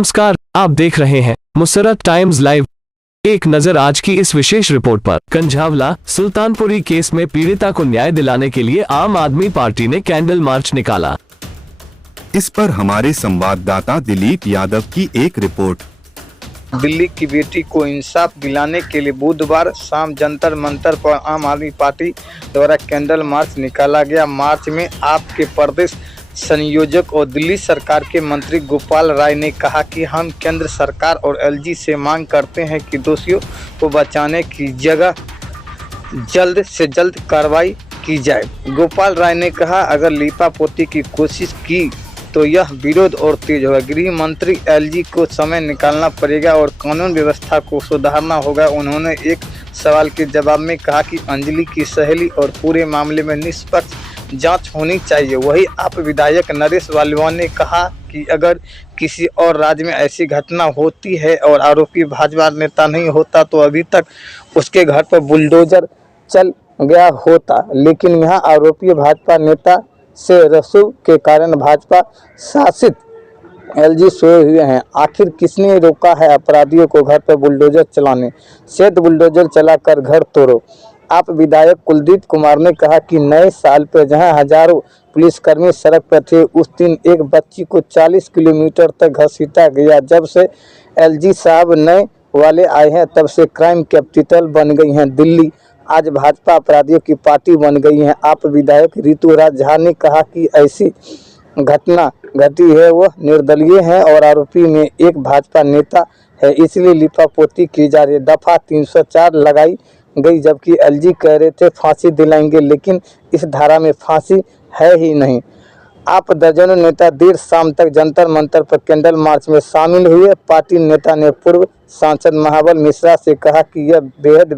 नमस्कार, आप देख रहे हैं मुसर्रत टाइम्स लाइव। एक नजर आज की इस विशेष रिपोर्ट पर। कंझावला सुल्तानपुरी केस में पीड़िता को न्याय दिलाने के लिए आम आदमी पार्टी ने कैंडल मार्च निकाला। इस पर हमारे संवाददाता दिलीप यादव की एक रिपोर्ट। दिल्ली की बेटी को इंसाफ दिलाने के लिए बुधवार शाम जंतर मंतर पर आम आदमी पार्टी द्वारा कैंडल मार्च निकाला गया। मार्च में आप के प्रदेश संयोजक और दिल्ली सरकार के मंत्री गोपाल राय ने कहा कि हम केंद्र सरकार और एलजी से मांग करते हैं कि दोषियों को बचाने की जगह जल्द से जल्द कार्रवाई की जाए। गोपाल राय ने कहा, अगर लीपापोती की कोशिश की तो यह विरोध और तेज होगा। गृह मंत्री एलजी को समय निकालना पड़ेगा और कानून व्यवस्था को सुधारना होगा। उन्होंने एक सवाल के जवाब में कहा कि अंजलि की सहेली और पूरे मामले में निष्पक्ष जांच होनी चाहिए। वही आप विधायक नरेश वालिवान ने कहा कि अगर किसी और राज्य में ऐसी घटना होती है और आरोपी भाजपा नेता नहीं होता तो अभी तक उसके घर पर बुलडोजर चल गया होता, लेकिन यहाँ आरोपी भाजपा नेता से रसूख के कारण भाजपा शासित एलजी सोए हुए हैं। आखिर किसने रोका है अपराधियों को घर पर बुलडोजर चलाने से? बुलडोजर चलाकर घर तोड़ो। आप विधायक कुलदीप कुमार ने कहा कि नए साल पर जहां हजारों पुलिसकर्मी सड़क पर थे, उस दिन एक बच्ची को 40 किलोमीटर तक घसीटा गया। जब से एलजी साहब नए वाले आए हैं तब से क्राइम कैपिटल बन गई है दिल्ली। आज भाजपा अपराधियों की पार्टी बन गई है। आप विधायक ऋतुराज झा ने कहा कि ऐसी घटना घटी है वह निर्दलीय है और आरोपी में एक भाजपा नेता है, इसलिए लिपापोती की जा रही है। दफा 304 लगाई गई, जबकि एलजी कह रहे थे फांसी दिलाएंगे, लेकिन इस धारा में फांसी है ही नहीं। आप दर्जनों नेता देर शाम तक जंतर मंतर पर कैंडल मार्च में शामिल हुए। पार्टी नेता ने पूर्व सांसद महाबल मिश्रा से कहा कि यह बेहद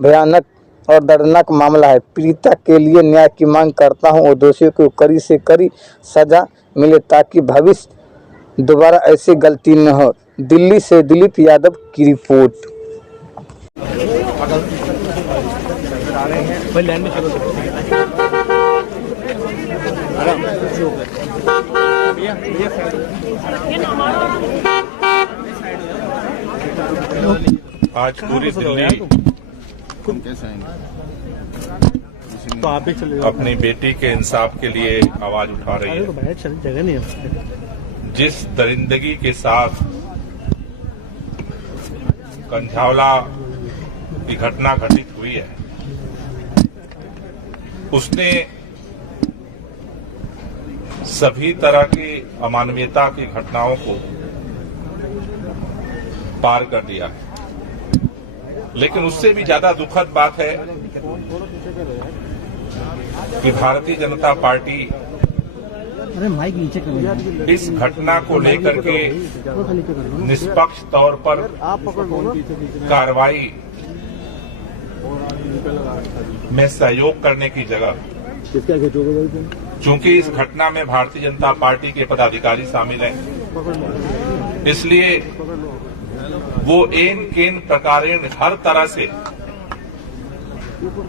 भयानक और दर्दनाक मामला है। पीड़िता के लिए न्याय की मांग करता हूं और दोषियों को कड़ी से कड़ी सजा मिले ताकि भविष्य दोबारा ऐसी गलती न हो। दिल्ली से दिलीप यादव की रिपोर्ट। आज पूरी दिल्ली तो आप भी चले अपनी बेटी के इंसाफ के लिए आवाज उठा रही है। जगह नहीं है। जिस दरिंदगी के साथ कंझावला की घटना घटित हुई है, उसने सभी तरह की अमानवीयता की घटनाओं को पार कर दिया है। लेकिन उससे भी ज्यादा दुखद बात है कि भारतीय जनता पार्टी इस घटना को लेकर के निष्पक्ष तौर पर कार्रवाई में सहयोग करने की जगह, चूंकि इस घटना में भारतीय जनता पार्टी के पदाधिकारी शामिल हैं, इसलिए वो एन केन प्रकारेण हर तरह से,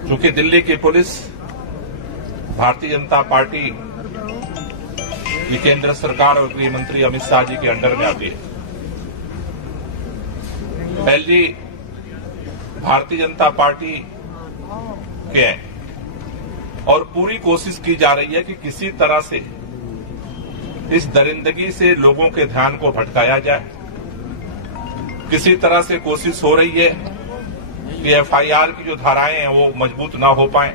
चूंकि दिल्ली की पुलिस भारतीय जनता पार्टी की केंद्र सरकार और गृह मंत्री अमित शाह जी के अंडर में आती है, एलजी भारतीय जनता पार्टी के हैं और पूरी कोशिश की जा रही है कि किसी तरह से इस दरिंदगी से लोगों के ध्यान को भटकाया जाए। किसी तरह से कोशिश हो रही है कि एफआईआर की जो धाराएं हैं वो मजबूत ना हो पाए।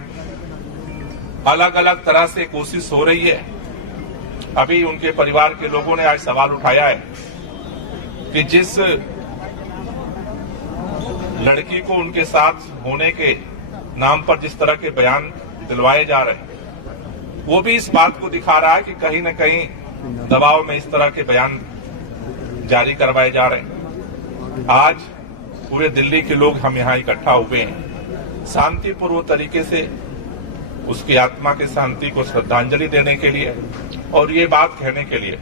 अलग अलग तरह से कोशिश हो रही है। अभी उनके परिवार के लोगों ने आज सवाल उठाया है कि जिस लड़की को उनके साथ होने के नाम पर जिस तरह के बयान दिलवाए जा रहे हैं, वो भी इस बात को दिखा रहा है कि कहीं न कहीं दबाव में इस तरह के बयान जारी करवाए जा रहे हैं। आज पूरे दिल्ली के लोग हम यहाँ इकट्ठा हुए हैं शांतिपूर्वक तरीके से उसकी आत्मा की शांति को श्रद्धांजलि देने के लिए और ये बात कहने के लिए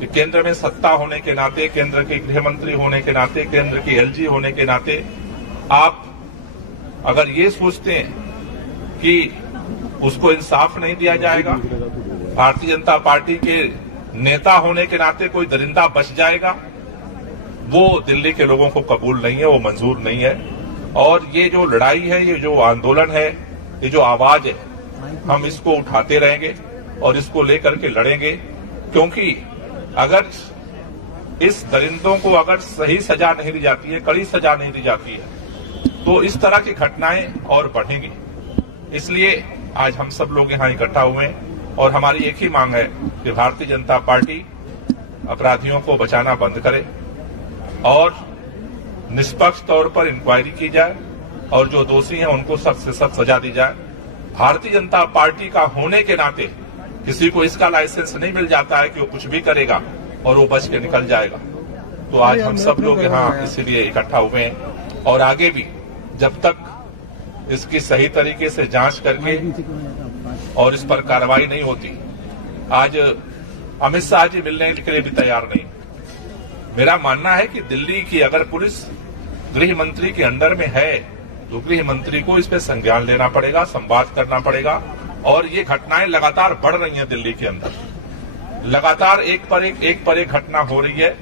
कि केंद्र में सत्ता होने के नाते, केंद्र के गृह मंत्री होने के नाते, केंद्र की एलजी होने के नाते, आप अगर ये सोचते हैं कि उसको इंसाफ नहीं दिया जाएगा, भारतीय जनता पार्टी के नेता होने के नाते कोई दरिंदा बच जाएगा, वो दिल्ली के लोगों को कबूल नहीं है, वो मंजूर नहीं है। और ये जो लड़ाई है, ये जो आंदोलन है, ये जो आवाज है, हम इसको उठाते रहेंगे और इसको लेकर के लड़ेंगे, क्योंकि अगर इस दरिंदों को अगर सही सजा नहीं दी जाती है, कड़ी सजा नहीं दी जाती है, तो इस तरह की घटनाएं और बढ़ेंगी। इसलिए आज हम सब लोग यहाँ इकट्ठा हुए हैं और हमारी एक ही मांग है कि भारतीय जनता पार्टी अपराधियों को बचाना बंद करे और निष्पक्ष तौर पर इंक्वायरी की जाए और जो दोषी हैं उनको सख्त से सख्त सजा दी जाए। भारतीय जनता पार्टी का होने के नाते किसी को इसका लाइसेंस नहीं मिल जाता है कि वो कुछ भी करेगा और वो बच के निकल जाएगा। तो आज हम सब लोग यहाँ इसीलिए इकट्ठा हुए हैं और आगे भी जब तक इसकी सही तरीके से जांच करके और इस पर कार्रवाई नहीं होती, आज अमित शाह जी मिलने के लिए भी तैयार नहीं। मेरा मानना है कि दिल्ली की अगर पुलिस गृह मंत्री के अंडर में है तो गृह मंत्री को इस पे संज्ञान लेना पड़ेगा, संवाद करना पड़ेगा। और ये घटनाएं लगातार बढ़ रही हैं दिल्ली के अंदर, लगातार एक पर एक घटना हो रही है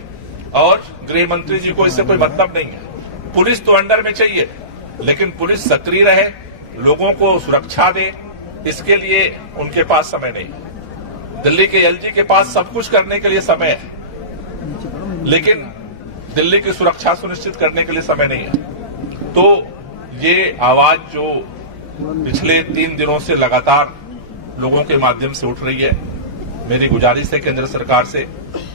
और गृह मंत्री जी को इससे कोई मतलब नहीं है। पुलिस तो अंडर में चाहिए, लेकिन पुलिस सक्रिय रहे, लोगों को सुरक्षा दे, इसके लिए उनके पास समय नहीं। दिल्ली के एलजी के पास सब कुछ करने के लिए समय है, लेकिन दिल्ली की सुरक्षा सुनिश्चित करने के लिए समय नहीं है। तो ये आवाज जो पिछले 3 दिनों से लगातार लोगों के माध्यम से उठ रही है, मेरी गुजारिश है केंद्र सरकार से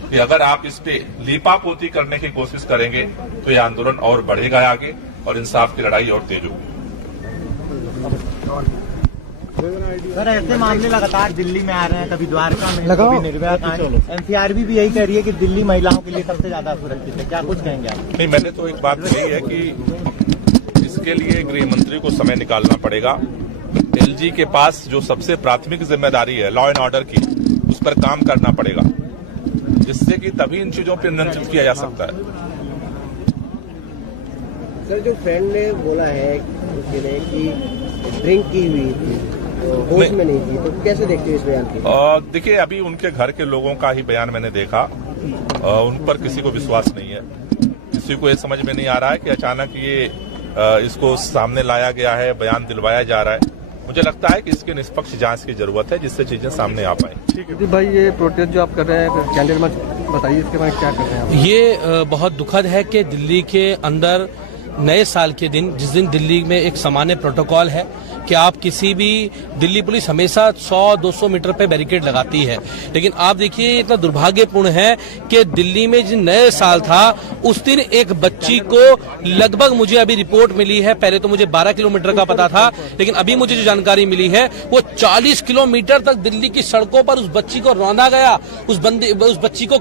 कि अगर आप इस पे लीपापोती करने की कोशिश करेंगे तो ये आंदोलन और बढ़ेगा आगे और इंसाफ की लड़ाई और तेज होगी। सर, ऐसे मामले लगातार दिल्ली में आ रहे हैं, कभी द्वारका में, कभी निर्भया कांड। एनसीआरबी भी यही कह रही है कि दिल्ली महिलाओं के लिए सबसे ज्यादा सुरक्षित है। क्या कुछ कहेंगे आप? नहीं, मैंने तो एक बात कही है कि इसके लिए गृह मंत्री को समय निकालना पड़ेगा। एलजी के पास जो सबसे प्राथमिक जिम्मेदारी है लॉ एंड ऑर्डर की, उस पर काम करना पड़ेगा, जिससे कि तभी इन चीजों पर नियंत्रित किया जा सकता है। सर, जो फ्रेंड ने बोला है कि ड्रिंक की हुई थी, होश में नहीं थी, तो कैसे देखते हैं इस बयान को? देखिए, अभी उनके घर के लोगों का ही बयान मैंने देखा, उन पर किसी को विश्वास नहीं है। किसी को ये समझ में नहीं आ रहा है कि अचानक ये इसको सामने लाया गया है, बयान दिलवाया जा रहा है। मुझे लगता है कि इसकी निष्पक्ष जांच की जरूरत है, जिससे चीजें सामने आ पाए। ठीक है भाई, ये प्रोटेस्ट जो आप कर रहे हैं कैंडल मार्च, बताइए इसके बारे में क्या कर रहे हैं आप? ये बहुत दुखद है कि दिल्ली के अंदर नए साल के दिन, जिस दिन दिल्ली में एक सामान्य प्रोटोकॉल है कि आप किसी भी, दिल्ली पुलिस हमेशा 100-200 मीटर पे बैरिकेड लगाती है, लेकिन आप देखिए इतना दुर्भाग्यपूर्ण है कि दिल्ली में जिस नए साल था उस दिन एक बच्ची को लगभग, मुझे अभी रिपोर्ट मिली है, पहले तो मुझे 12 किलोमीटर का पता था, लेकिन अभी मुझे जो जानकारी मिली है वो 40 किलोमीटर तक दिल्ली की सड़कों पर उस बच्ची को रौंदा गया, उस बच्ची को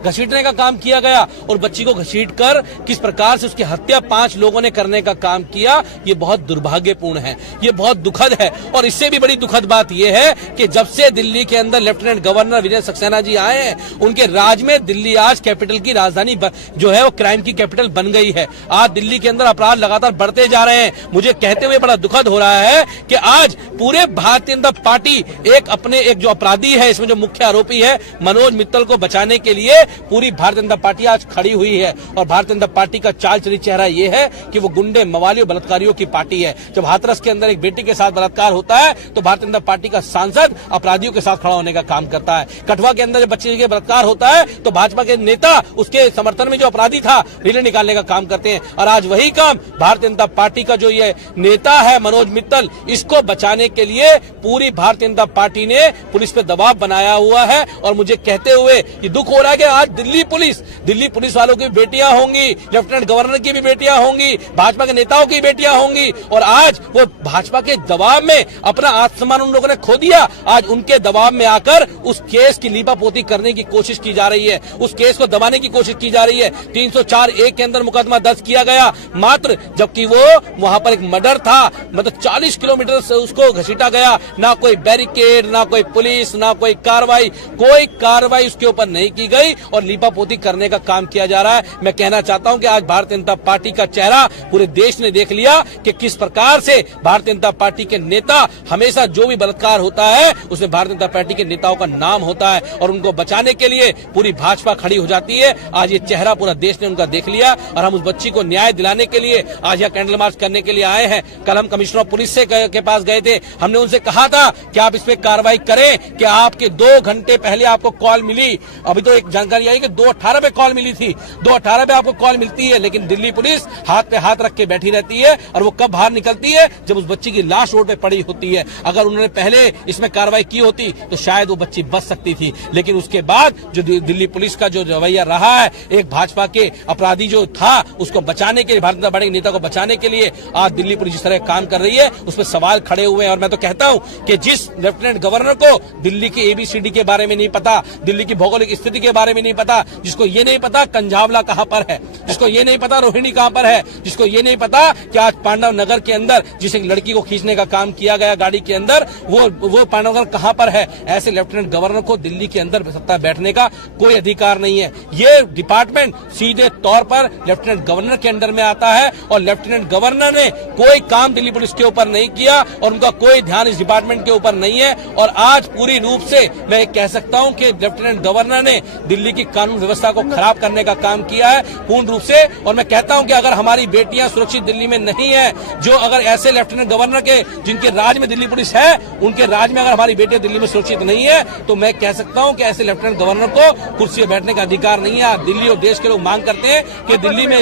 घसीटने का काम किया गया और बच्ची को घसीट कर किस प्रकार से उसकी हत्या 5 लोगों ने करने का काम किया। ये बहुत दुर्भाग्यपूर्ण है, ये बहुत दुखद है। और इससे भी बड़ी दुखद बात यह है कि जब से दिल्ली के अंदर लेफ्टिनेंट गवर्नर विनय सक्सेना जी आए हैं, उनके राज में दिल्ली आज कैपिटल की राजधानी जो है वो क्राइम की कैपिटल बन गई है। आज दिल्ली के अंदर अपराध लगातार बढ़ते जा रहे हैं। मुझे कहते हुए बड़ा दुखद हो रहा है कि आज पूरे भारतीय जनता पार्टी एक जो अपराधी है, इसमें जो मुख्य आरोपी है मनोज मित्तल को बचाने के लिए पूरी भारतीय जनता पार्टी आज खड़ी हुई है। और भारतीय जनता पार्टी का चाल चली चेहरा यह है कि वो गुंडे, मवालियों, बलात्कारियों की पार्टी है। जब हाथरस के अंदर एक बेटी के साथ बलात्कार होता है तो भारतीय जनता पार्टी का सांसद अपराधियों के साथ खड़ा होने का काम करता है। कठुआ के अंदर जब बच्चे के बलात्कार होता है तो भाजपा के नेता उसके समर्थन में जो अपराधी था रिले निकालने का काम करते हैं। और आज वही काम भारतीय जनता पार्टी का जो ये नेता है मनोज मित्तल, इसको बचाने के लिए पूरी भारतीय जनता पार्टी ने पुलिस पे दबाव बनाया हुआ है। और मुझे कहते हुए ये दुख हो रहा है कि आज दिल्ली पुलिस वालों की बेटियां होंगी, लेफ्टिनेंट गवर्नर की भी बेटियां होंगी, भाजपा के नेताओं की बेटियां होंगी, और आज वो भाजपा के दबाव में अपना आत्मसम्मान उन लोगों ने खो दिया। आज उनके दबाव में आकर उस केस की लीपापोती करने की कोशिश की जा रही है, उस केस को दबाने की कोशिश की जा रही है। 304(a) के अंदर मुकदमा दर्ज किया गया मात्र, जबकि वो वहां पर एक मर्डर था, मतलब 40 किलोमीटर से उसको घसीटा गया। ना कोई बैरिकेड, ना कोई पुलिस, ना कोई कार्रवाई उसके ऊपर नहीं की गई और लीपापोती करने का काम किया जा रहा है। मैं कहना चाहता हूं कि आज भारतीय जनता पार्टी का चेहरा पूरे देश ने देख लिया कि किस प्रकार से भारतीय जनता पार्टी के नेता हमेशा जो भी बलात्कार होता है उसमें भारतीय जनता पार्टी के नेताओं का नाम होता है और उनको बचाने के लिए पूरी भाजपा खड़ी हो जाती है। आज ये चेहरा पूरा देश ने उनका देख लिया और हम उस बच्ची को न्याय दिलाने के लिए आज यहाँ कैंडल मार्च करने के लिए आए हैं। कल हम कमिश्नर ऑफ पुलिस के पास गए थे, हमने उनसे कहा था कि आप इस पे कार्रवाई करें कि आपके 2 घंटे पहले आपको कॉल मिली। अभी तो एक जानकारी आई कि 2:18 पे कॉल मिली थी, 2:18 पे आपको कॉल मिलती है, लेकिन दिल्ली पुलिस हाथ पे हाथ रख के बैठी रहती है और वो कब बाहर निकलती है जब उस बच्ची की लाश रोड पे पड़ी होती है। अगर उन्होंने पहले इसमें कार्रवाई की होती तो शायद वो बच्ची बच सकती थी, लेकिन उसके बाद जो दिल्ली पुलिस का जो रवैया रहा है, एक भाजपा के अपराधी जो था उसको बचाने के लिए, भारतीय जनता पार्टी के नेता को बचाने के लिए आज दिल्ली पुलिस जिस तरह काम कर रही है उस पर सवाल खड़े हुए हैं। और मैं तो कहता हूं कि जिस लेफ्टिनेंट गवर्नर को दिल्ली की एबीसीडी के बारे में नहीं पता, दिल्ली की भौगोलिक स्थिति के बारे में नहीं पता, जिसको ये नहीं पता कंझावला कहां पर है, जिसको ये नहीं पता रोहिणी कहां पर है, जिसको ये नहीं पता कि आज पांडव नगर के अंदर जिस एक लड़की को खींचने का काम किया गया गाड़ी के अंदर, वो पांडव नगर कहां पर है, ऐसे लेफ्टिनेंट गवर्नर को दिल्ली के अंदर सत्ता बैठने का कोई अधिकार नहीं है। ये डिपार्टमेंट सीधे तौर पर लेफ्टिनेंट गवर्नर के अंडर में आता है और लेफ्टिनेंट गवर्नर ने कोई काम दिल्ली पुलिस के ऊपर नहीं किया और उनका कोई ध्यान इस डिपार्टमेंट के ऊपर नहीं है। और आज पूरी रूप से मैं कह सकता हूं कि लेफ्टिनेंट गवर्नर ने दिल्ली की कानून व्यवस्था को खराब करने का काम किया है पूर्ण रूप से। और मैं कहता हूं कि अगर हमारी बेटियां सुरक्षित दिल्ली में नहीं है, जो अगर ऐसे लेफ्टिनेंट गवर्नर के जिनके राज में दिल्ली पुलिस है, उनके राज में अगर हमारी बेटियां दिल्ली में सुरक्षित नहीं है, तो मैं कह सकता हूं कि ऐसे लेफ्टिनेंट गवर्नर को कुर्सी पर बैठने का अधिकार नहीं है। दिल्ली और देश के लोग मांग करते हैं कि दिल्ली में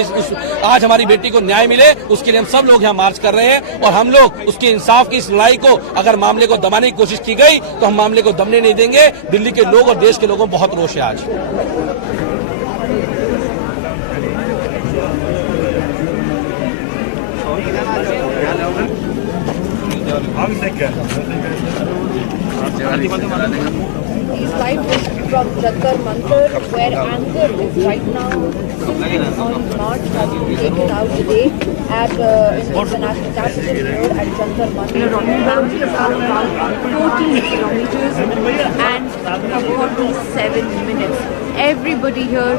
आज हमारी बेटी को न्याय मिले, उसके लिए हम सब लोग यहाँ मार्च कर रहे हैं और हम लोग उसके इंसाफ की इस लड़ाई को, अगर मामले को दबाने की कोशिश की गई तो हम मामले को दबने नहीं देंगे। दिल्ली के लोग और देश के लोगों को बहुत रोष है आज। He's live from Jantar Mantar, where anger is right now sitting on march has been taken out today at International Capital Road at Jantar Mantar. Boundaries are about 14 kilometers and 47 minutes. Everybody here,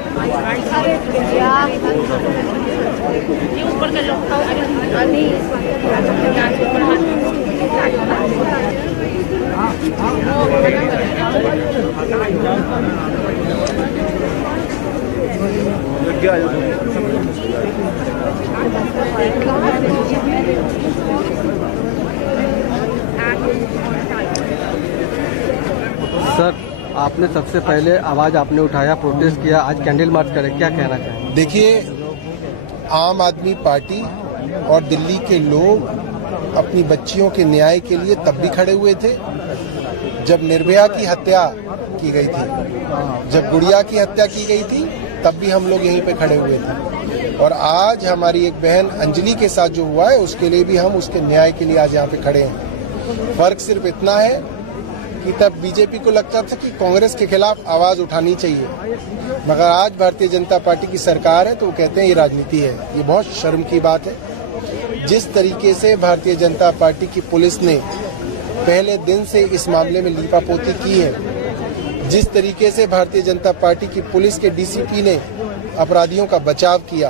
sir, आपने सबसे पहले आवाज आपने उठाया, protest किया, आज candle march करे, क्या कहना चाहेंगे? देखिए, आम आदमी पार्टी और दिल्ली के लोग अपनी बच्चियों के न्याय के लिए तब भी खड़े हुए थे जब निर्भया की हत्या की गई थी, जब गुड़िया की हत्या की गई थी, तब भी हम लोग यहीं पे खड़े हुए थे। और आज हमारी एक बहन अंजलि के साथ जो हुआ है उसके लिए भी हम उसके न्याय के लिए आज यहाँ पे खड़े हैं। फर्क सिर्फ इतना है कि तब बीजेपी को लगता था कि कांग्रेस के खिलाफ आवाज उठानी चाहिए, मगर आज भारतीय जनता पार्टी की सरकार है तो वो कहते हैं ये राजनीति है। ये बहुत शर्म की बात है। जिस तरीके से भारतीय जनता पार्टी की पुलिस ने पहले दिन से इस मामले में लीपापोती की है, जिस तरीके से भारतीय जनता पार्टी की पुलिस के डीसीपी ने अपराधियों का बचाव किया,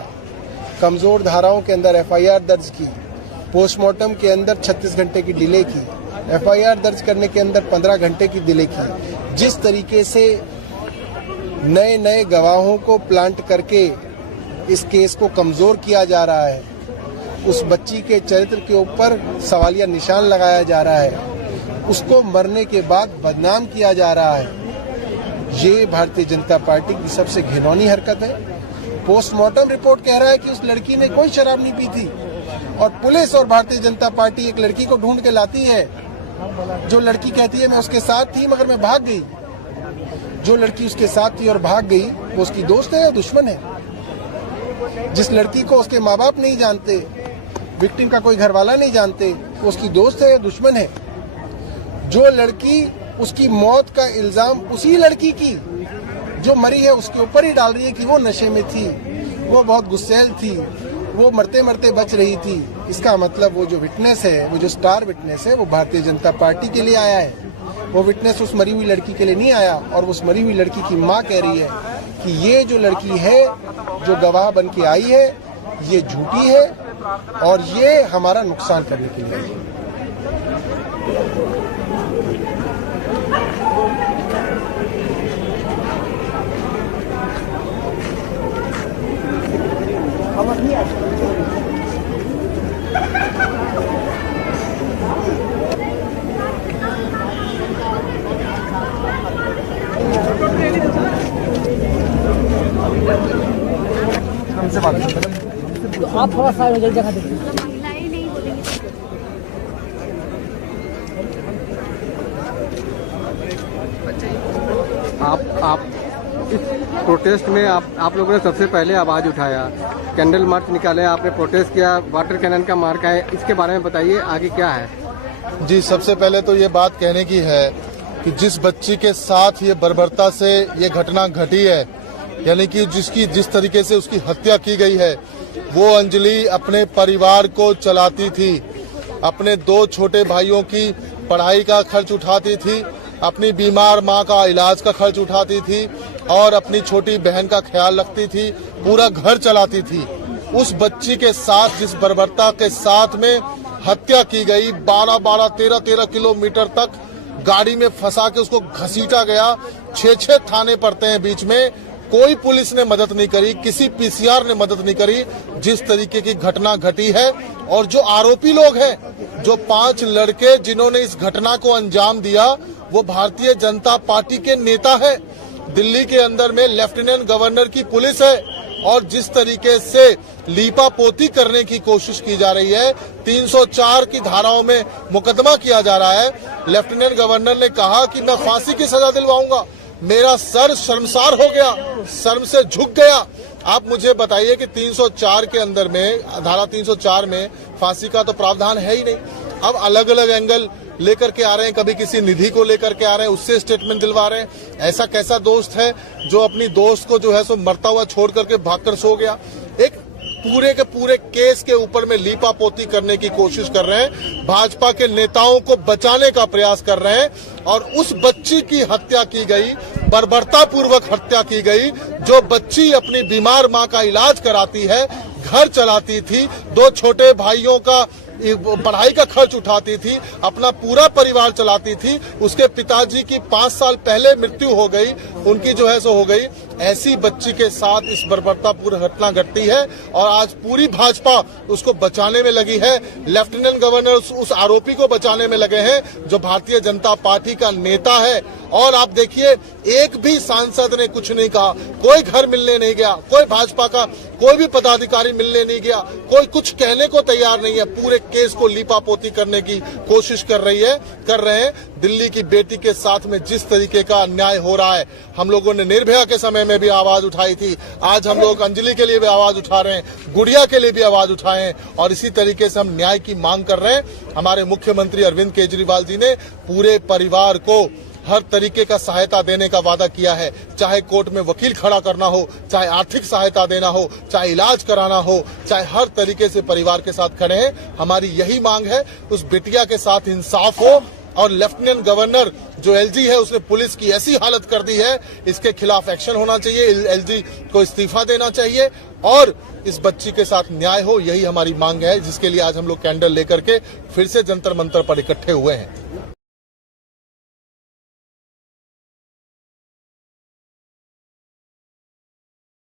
कमजोर धाराओं के अंदर एफआईआर दर्ज की, पोस्टमार्टम के अंदर 36 घंटे की डिले की, एफआईआर दर्ज करने के अंदर 15 घंटे की डिले की, जिस तरीके से नए नए गवाहों को प्लांट करके इस केस को कमजोर किया जा रहा है, उस बच्ची के चरित्र के ऊपर सवालिया निशान लगाया जा रहा है, उसको मरने के बाद बदनाम किया जा रहा है, ये भारतीय जनता पार्टी की सबसे घिनौनी हरकत है। पोस्टमार्टम रिपोर्ट कह रहा है कि उस लड़की ने कोई शराब नहीं पी थी और पुलिस और भारतीय जनता पार्टी एक लड़की को ढूंढ के लाती है, जो लड़की कहती है मैं उसके साथ थी मगर मैं भाग गई। जो लड़की उसके साथ थी और भाग गई वो उसकी दोस्त है या दुश्मन है? जिस लड़की को उसके माँ बाप नहीं जानते, विक्टिम का कोई घर वाला नहीं जानते, वो उसकी दोस्त है या दुश्मन है? जो लड़की, उसकी मौत का इल्जाम उसी लड़की की जो मरी है उसके ऊपर ही डाल रही है कि वो नशे में थी, वो बहुत गुस्सैल थी, वो मरते मरते बच रही थी। इसका मतलब वो जो विटनेस है, वो जो स्टार विटनेस है, वो भारतीय जनता पार्टी के लिए आया है। वो विटनेस उस मरी हुई लड़की के लिए नहीं आया। और उस मरी हुई लड़की की माँ कह रही है कि ये जो लड़की है, जो गवाह बन के आई है, ये झूठी है और ये हमारा नुकसान करने के लिए आई है। आप थोड़ा सा जगह देखिए। आप इस प्रोटेस्ट में आप लोगों ने सबसे पहले आवाज़ उठाया, कैंडल मार्च निकाले, आपने प्रोटेस्ट किया, वाटर कैनन का मार्का है, इसके बारे में बताइए आगे क्या है। जी, सबसे पहले तो ये बात कहने की है कि जिस बच्ची के साथ ये बर्बरता से ये घटना घटी है, यानी कि जिस तरीके से उसकी हत्या की गई है, वो अंजलि अपने परिवार को चलाती थी, अपने 2 छोटे भाइयों की पढ़ाई का खर्च उठाती थी, अपनी बीमार माँ का इलाज का खर्च उठाती थी और अपनी छोटी बहन का ख्याल रखती थी, पूरा घर चलाती थी। उस बच्ची के साथ जिस बर्बरता के साथ में हत्या की गई, 12-12, 13-13 किलोमीटर तक गाड़ी में फंसा के उसको घसीटा गया, 6-6 थाने पड़ते हैं बीच में, कोई पुलिस ने मदद नहीं करी, किसी पीसीआर ने मदद नहीं करी। जिस तरीके की घटना घटी है और जो आरोपी लोग हैं, जो 5 लड़के जिन्होंने इस घटना को अंजाम दिया, वो भारतीय जनता पार्टी के नेता है। दिल्ली के अंदर में लेफ्टिनेंट गवर्नर की पुलिस है और जिस तरीके से लीपापोती करने की कोशिश की जा रही है, 304 की धाराओं में मुकदमा किया जा रहा है। लेफ्टिनेंट गवर्नर ने कहा कि मैं फांसी की सजा दिलवाऊंगा। मेरा सर शर्मसार हो गया, शर्म से झुक गया। आप मुझे बताइए कि 304 के अंदर में, धारा 304 में फांसी का तो प्रावधान है ही नहीं। अब अलग अलग एंगल लेकर के आ रहे हैं, कभी किसी निधि को लेकर के आ रहे हैं, उससे स्टेटमेंट दिलवा रहे हैं। ऐसा कैसा दोस्त है जो अपनी दोस्त को जो है सो मरता हुआ छोड़ करके भागकर सो गया। एक पूरे के पूरे केस के ऊपर में लीपापोती करने की कोशिश कर रहे हैं, भाजपा के नेताओं को बचाने का प्रयास कर रहे हैं और उस बच्ची की हत्या की गई, बर्बरतापूर्वक हत्या की गई, जो बच्ची अपनी बीमार मां का इलाज कराती है, घर चलाती थी, 2 छोटे भाइयों का पढ़ाई का खर्च उठाती थी, अपना पूरा परिवार चलाती थी। उसके पिताजी की 5 साल पहले मृत्यु हो गई, उनकी जो है सो हो गई। ऐसी बच्ची के साथ इस बर्बरतापूर्ण घटना घटती है और आज पूरी भाजपा उसको बचाने में लगी है। लेफ्टिनेंट गवर्नर उस आरोपी को बचाने में लगे हैं जो भारतीय जनता पार्टी का नेता है। और आप देखिए, एक भी सांसद ने कुछ नहीं कहा, कोई घर मिलने नहीं गया, कोई भाजपा का कोई भी पदाधिकारी मिलने नहीं गया, कोई कुछ कहने को तैयार नहीं है। पूरे केस को लीपापोती करने की कोशिश कर रहे हैं। दिल्ली की बेटी के साथ में जिस तरीके का अन्याय हो रहा है, हम लोगों ने निर्भया के समय में भी आवाज उठाई थी, आज हम लोग अंजलि के लिए भी आवाज उठा रहे हैं, गुड़िया के लिए भी आवाज उठाए हैं और इसी तरीके से हम न्याय की मांग कर रहे हैं। हमारे मुख्यमंत्री अरविंद केजरीवाल जी ने पूरे परिवार को हर तरीके का सहायता देने का वादा किया है, चाहे कोर्ट में वकील खड़ा करना हो, चाहे आर्थिक सहायता देना हो, चाहे इलाज कराना हो, चाहे हर तरीके से परिवार के साथ खड़े हैं। हमारी यही मांग है, उस बिटिया के साथ इंसाफ हो और लेफ्टिनेंट गवर्नर जो एलजी है उसने पुलिस की ऐसी हालत कर दी है, इसके खिलाफ एक्शन होना चाहिए, एलजी को इस्तीफा देना चाहिए और इस बच्ची के साथ न्याय हो। यही हमारी मांग है, जिसके लिए आज हम लोग कैंडल लेकर के फिर से जंतर मंतर पर इकट्ठे हुए हैं।